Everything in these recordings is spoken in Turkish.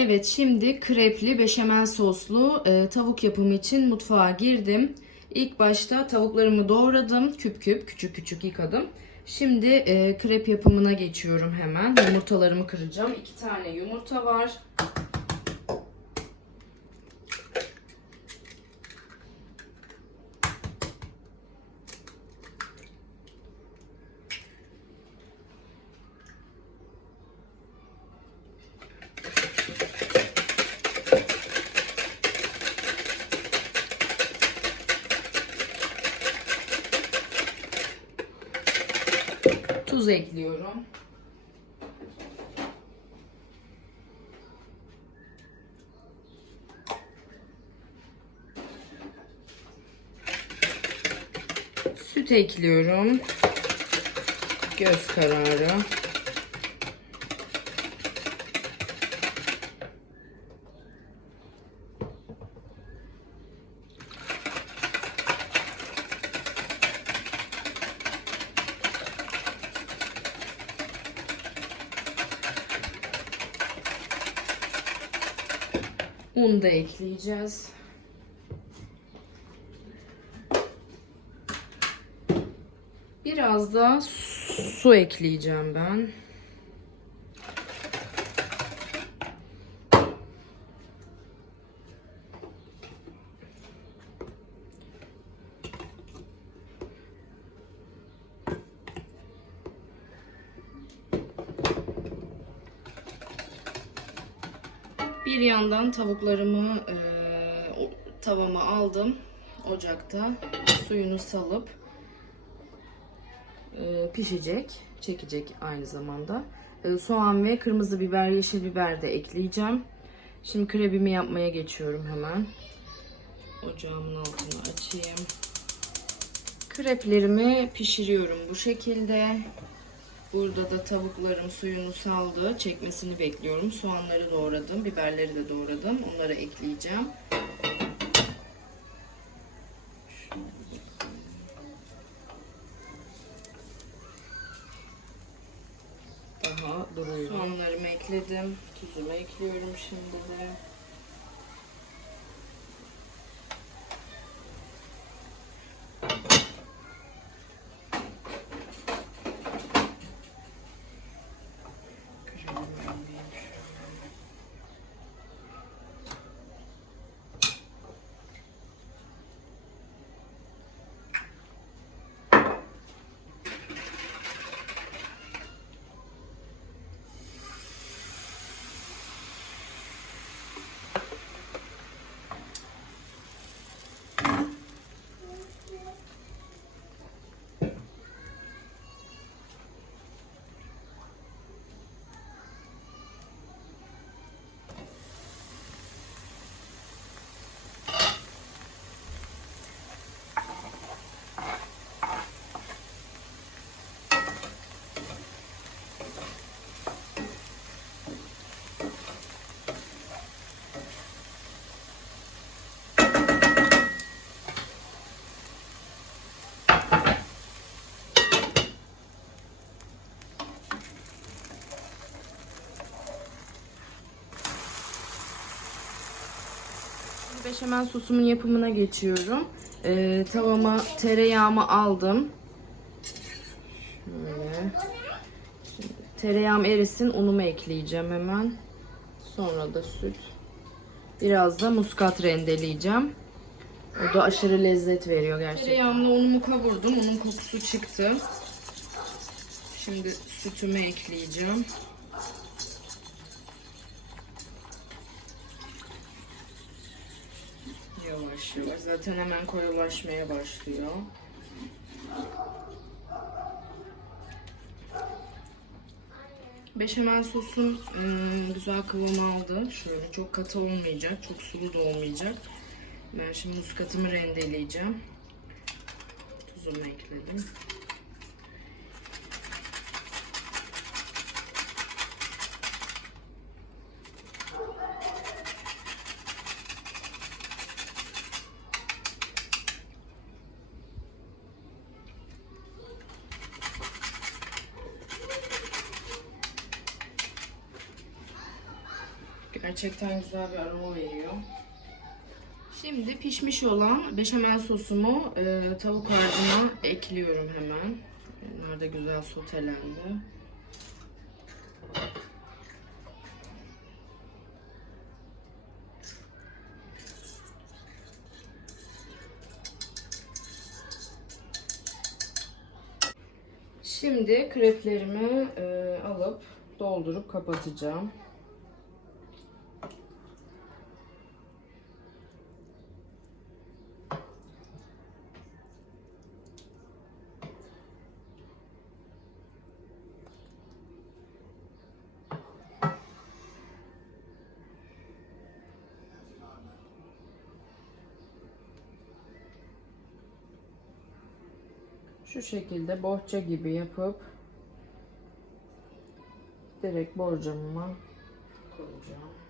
Evet şimdi krepli beşamel soslu e, tavuk yapımı için mutfağa girdim. İlk başta tavuklarımı doğradım. Küp küp küçük küçük yıkadım. Şimdi e, krep yapımına geçiyorum hemen. Yumurtalarımı kıracağım. İki tane yumurta var. Ekliyorum. Süt ekliyorum. Göz kararı. Un da ekleyeceğiz. Biraz da su ekleyeceğim ben. Bir yandan tavuklarımı e, tavama aldım. Ocakta suyunu salıp e, pişecek, çekecek aynı zamanda. E, soğan ve kırmızı biber, yeşil biber de ekleyeceğim. Şimdi krebimi yapmaya geçiyorum hemen. Ocağımın altını açayım. Kreplerimi pişiriyorum bu şekilde. Burada da tavuklarım suyunu saldı. Çekmesini bekliyorum. Soğanları doğradım. Biberleri de doğradım. Onları ekleyeceğim. Daha duruyor. Soğanlarımı ekledim. Tuzumu ekliyorum şimdi de. Beşamel sosumun yapımına geçiyorum. Ee, tavama tereyağımı aldım. Şöyle. Şimdi tereyağım erisin, unumu ekleyeceğim hemen. Sonra da süt. Biraz da muskat rendeleyeceğim. O da aşırı lezzet veriyor gerçekten. Tereyağımla unumu kavurdum. Unun kokusu çıktı. Şimdi sütümü ekleyeceğim. Yavaş yavaş. Zaten hemen koyulaşmaya başlıyor. Beşamel sosum ım, güzel kıvam aldı. Şöyle çok katı olmayacak, çok sulu da olmayacak. Ben şimdi muskatımı rendeleyeceğim. Tuzumu ekledim. Gerçekten güzel bir aroma veriyor. Şimdi pişmiş olan beşamel sosumu e, tavuk harcına ekliyorum hemen. Bunlar da güzel sotelendi. Şimdi kreplerimi e, alıp doldurup kapatacağım. Şu şekilde bohça gibi yapıp direkt borcamıma koyacağım.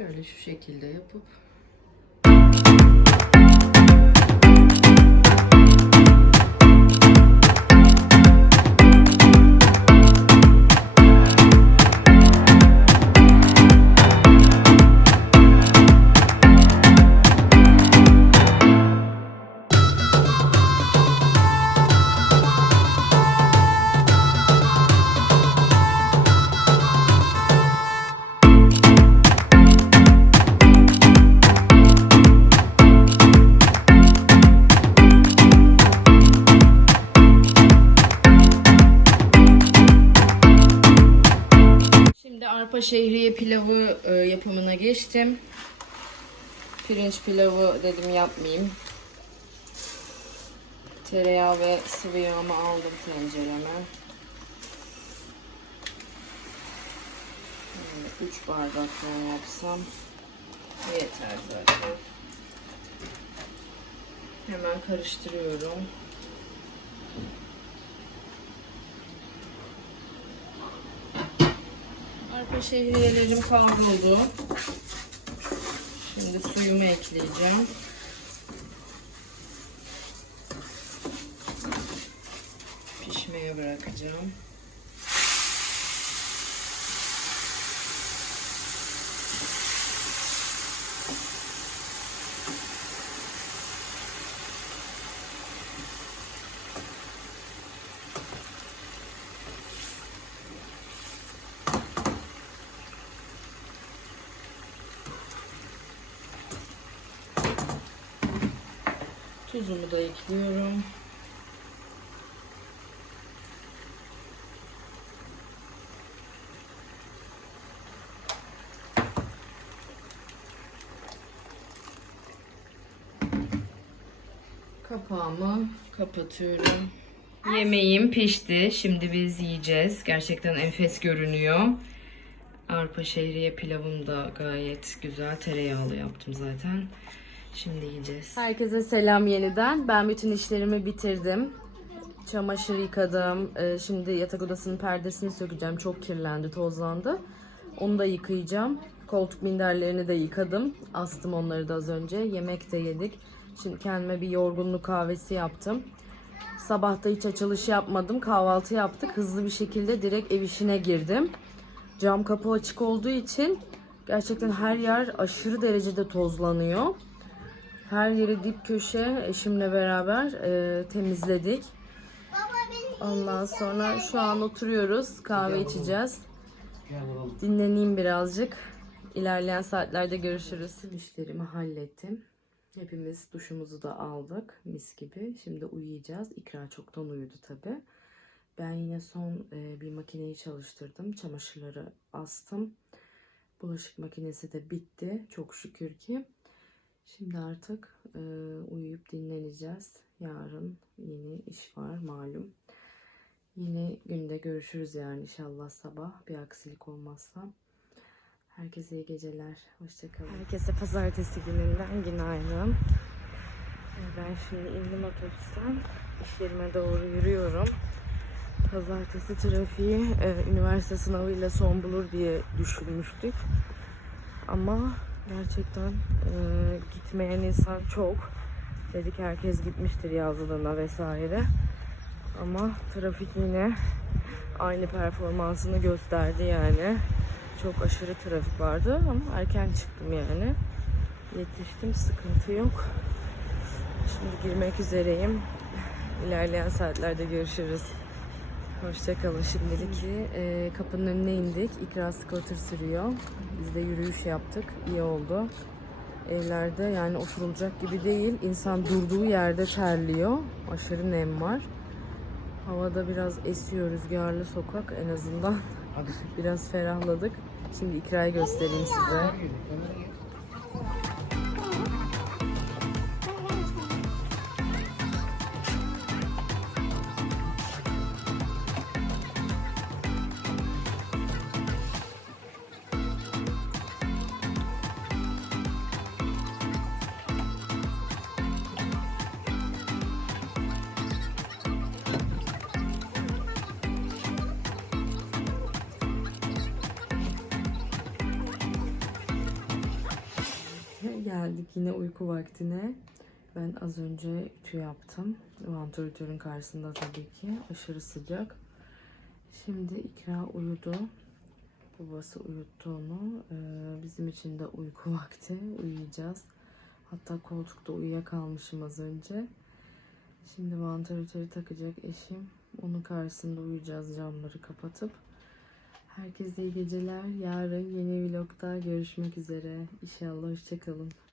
Şöyle şu şekilde yapıp Arpa şehriye pilavı e, yapımına geçtim. Pirinç pilavı dedim yapmayayım. Tereyağı ve sıvı yağımı aldım tencereme. 3 bardaktan yapsam yeter zaten. Hemen karıştırıyorum. Arpa şehriyelerim kavruldu. Şimdi suyumu ekleyeceğim. Pişmeye bırakacağım. Tuzumu da ekliyorum. Kapağımı kapatıyorum. Yemeğim pişti. Şimdi biz yiyeceğiz. Gerçekten enfes görünüyor. Arpa şehriye pilavım da gayet güzel. Tereyağlı yaptım zaten. Şimdi yiyeceğiz. Herkese selam yeniden. Ben bütün işlerimi bitirdim. Çamaşır yıkadım. Ee, Şimdi yatak odasının perdesini sökeceğim. Çok kirlendi, tozlandı. Onu da yıkayacağım. Koltuk minderlerini de yıkadım. Astım onları da az önce. Yemek de yedik. Şimdi kendime bir yorgunluk kahvesi yaptım. Sabah da hiç açılış yapmadım. Kahvaltı yaptık. Hızlı bir şekilde direkt ev işine girdim. Cam kapı açık olduğu için gerçekten her yer aşırı derecede tozlanıyor. Her yeri dip köşe eşimle beraber e, temizledik. Ondan sonra şu an oturuyoruz. Kahve içeceğiz. Dinleneyim birazcık. İlerleyen saatlerde görüşürüz. İşlerimi hallettim. Hepimiz duşumuzu da aldık mis gibi. Şimdi uyuyacağız. İkra çoktan uyudu tabi. Ben yine son e, bir makineyi çalıştırdım. Çamaşırları astım. Bulaşık makinesi de bitti. Çok şükür ki. Şimdi artık e, uyuyup dinleneceğiz. Yarın yeni iş var malum. Yine günde görüşürüz yani inşallah sabah bir aksilik olmazsa. Herkese iyi geceler. Hoşçakalın. Herkese pazartesi gününden günaydın. E, Ben şimdi indim otobüsten. İş yerime doğru yürüyorum. Pazartesi trafiği e, üniversite sınavıyla son bulur diye düşünmüştük. Ama gerçekten e, gitmeyen insan çok. Dedik herkes gitmiştir yazılığına vesaire. Ama trafik yine aynı performansını gösterdi yani. Çok aşırı trafik vardı ama erken çıktım yani. Yetiştim sıkıntı yok. Şimdi girmek üzereyim. İlerleyen saatlerde görüşürüz. Hoşçakalın şimdilik. Şimdi, e, kapının önüne indik. İkra scooter sürüyor. Biz de yürüyüş yaptık. İyi oldu. Evlerde yani oturulacak gibi değil. İnsan durduğu yerde terliyor. Aşırı nem var. Havada biraz esiyor rüzgarlı sokak en azından. Biraz ferahladık. Şimdi ikrayı göstereyim size. Geldik yine uyku vaktine. Ben az önce ütü yaptım. Vantilatörün karşısında tabii ki. Aşırı sıcak. Şimdi ikra uyudu. Babası uyuttu onu. Ee, bizim için de uyku vakti. Uyuyacağız. Hatta koltukta uyuyakalmışım az önce. Şimdi vantilatörü takacak eşim. Onun karşısında uyuyacağız camları kapatıp. Herkese iyi geceler. Yarın yeni vlogda görüşmek üzere. İnşallah hoşçakalın.